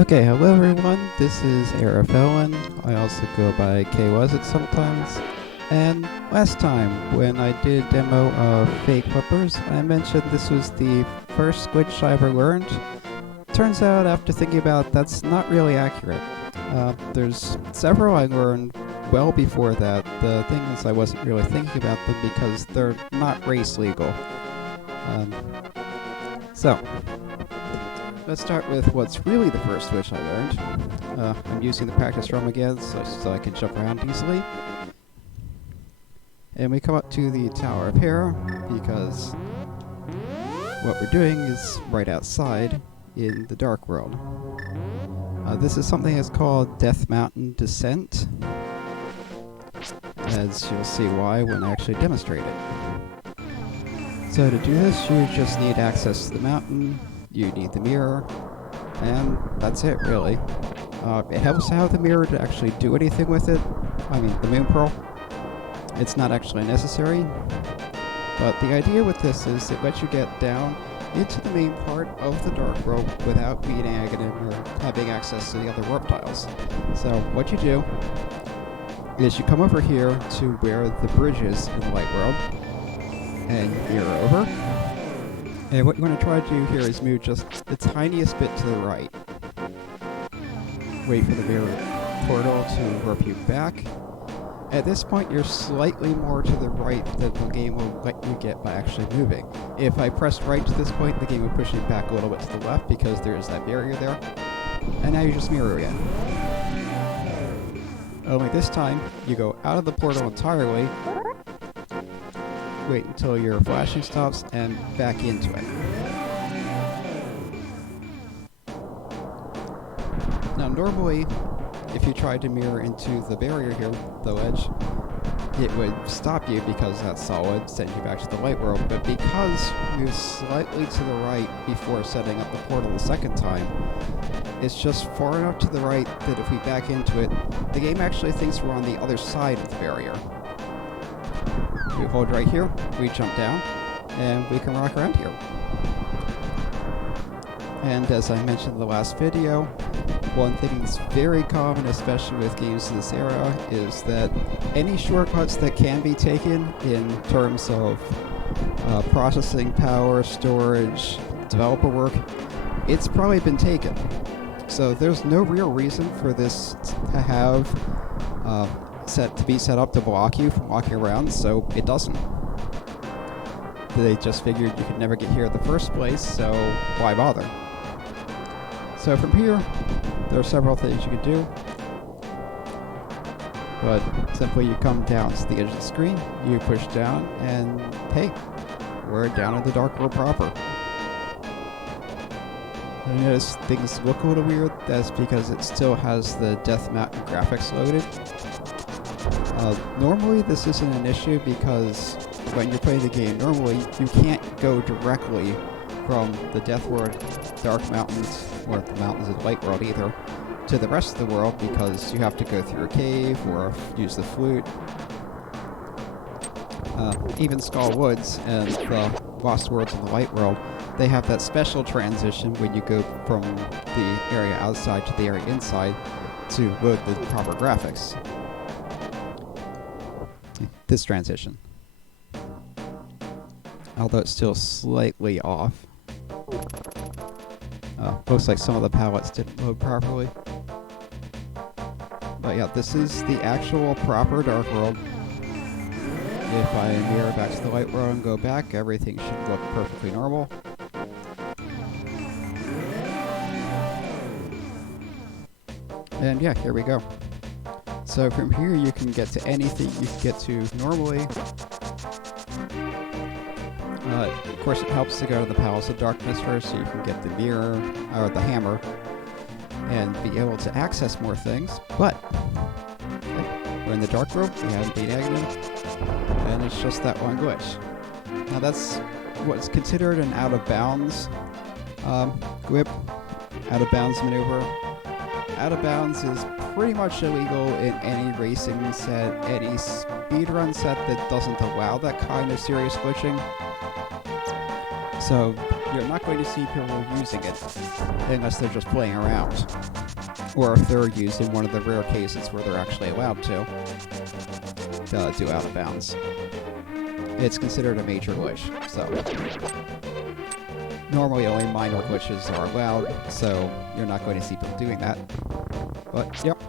Okay, hello everyone, this is Arafellin. I also go by KWasIt sometimes. And last time, when I did a demo of fake flippers, I mentioned this was the first glitch I ever learned. Turns out, after thinking about it, that's not really accurate. There's several I learned well before that. The thing is, I wasn't really thinking about them because they're not race legal. So, let's start with what's really the first glitch I learned. I'm using the practice ROM again so I can jump around easily. And we come up to the Tower of Hera because what we're doing is right outside in the Dark World. This is something that's called Death Mountain Descent, as you'll see why when I actually demonstrate it. So to do this, you just need access to the mountain, you need the mirror, and that's it really. It helps to have the mirror to actually do anything with it. I mean, the Moon Pearl. It's not actually necessary, but the idea with this is it lets you get down into the main part of the Dark World without being negative or having access to the other warp tiles. So what you do is you come over here to where the bridge is in the Light World, and mirror over. And what you want to try to do here is move just the tiniest bit to the right. Wait for the mirror portal to warp you back. At this point, you're slightly more to the right than the game will let you get by actually moving. If I pressed right to this point, the game would push you back a little bit to the left because there is that barrier there. And now you just mirror again. Only this time, you go out of the portal entirely, wait until your flashing stops, and back into it. Now normally, if you tried to mirror into the barrier here, the ledge, it would stop you because that's solid, send you back to the Light World, but because you move slightly to the right before setting up the portal the second time, it's just far enough to the right that if we back into it, the game actually thinks we're on the other side of the barrier. We hold right here, we jump down, and we can rock around here. And as I mentioned in the last video, one thing that's very common, especially with games in this era, is that any shortcuts that can be taken in terms of processing power, storage, developer work, it's probably been taken. So there's no real reason for this to have be set up to block you from walking around, so it doesn't. They just figured you could never get here in the first place, so why bother? So from here, there are several things you can do, but simply you come down to the edge of the screen, you push down, and hey, we're down in the Dark World proper. I notice things look a little weird. That's because it still has the Death Mountain graphics loaded. Normally this isn't an issue because when you're playing the game normally, you can't go directly from the Death World, Dark Mountains, or the Mountains of the Light World either, to the rest of the world because you have to go through a cave or use the flute. Even Skull Woods and the Lost Worlds in the Light World, they have that special transition when you go from the area outside to the area inside to load the proper graphics. This transition. Although it's still slightly off. Looks like some of the palettes didn't load properly. But yeah, this is the actual proper Dark World. If I mirror back to the Light World and go back, everything should look perfectly normal. And yeah, here we go. So from here you can get to anything you can get to normally. Of course, it helps to go to the Palace of Darkness first so you can get the mirror, or the hammer, and be able to access more things. But okay, we're in the Dark World, we have the negative, and it's just that one glitch. Now that's what's considered an out-of-bounds whip, out-of-bounds maneuver. Out-of-bounds is pretty much illegal in any racing set, any speedrun set that doesn't allow that kind of serious glitching. So you're not going to see people using it unless they're just playing around. Or if they're used in one of the rare cases where they're actually allowed to do out of bounds. It's considered a major glitch, so normally only minor glitches are allowed, so you're not going to see people doing that. But, yep.